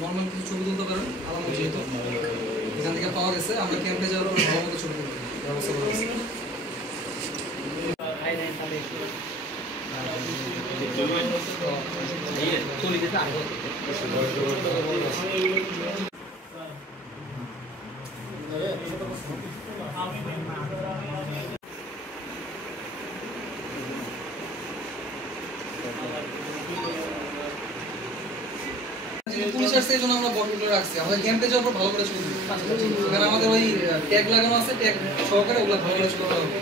Normal কিছু ছবি তুলতে পারেন আলামত যেহেতু এখান থেকে পাওয়া গেছে আমরা ক্যাম্পে যাওয়ার ভালো মতো ছবি তুলতে ব্যবস্থা করা গেছে। পুলিশ আসছে এই জন্য আমরা বটগুলো রাখছি, আমাদের ক্যাম্পে যাওয়ার পর ভালো করে ছবি তুলবো। এখানে আমাদের ওই ট্যাগ লাগানো আছে, ট্যাগ সহকারে ওগুলো ভালো করে ছবি তোলা হবে।